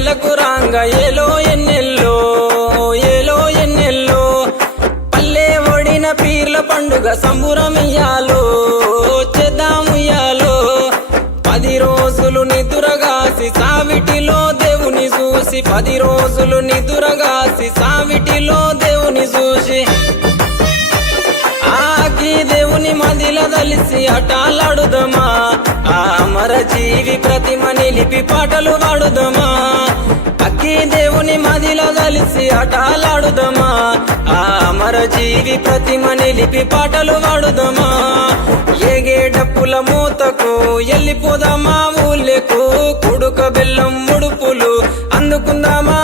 ఏలకు రాంగ ఏలో ఎన్నెల్లో ఏలో ఎన్నెల్లో పల్లె ఒడిన పీర్ల పండుగ సంబురమియ్యాలో చేద్దాముయ్యాలో 10 రోజులు నిదురగాసి సావిటిలో దేవుని చూసి 10 రోజులు నిదురగాసి సావిటిలో దేవుని చూసి ఆకి దేవుని మదిల దలిసి అటాలాడుదమా ఆ అమర జీవి ప్రతిమ నిలిపి పాటలు పాడుదమా అక్కి దేవుని మదిల దలిసి అటాలాడుదమా ఆ అమర జీవి ప్రతిమ నిలిపి పాటలు పాడుదమా ఏగే డప్పుల మూతకు ఎల్లిపోదామా ఊళ్ళకు కుడుక బెల్లం ముడుపులు అందుకుందామా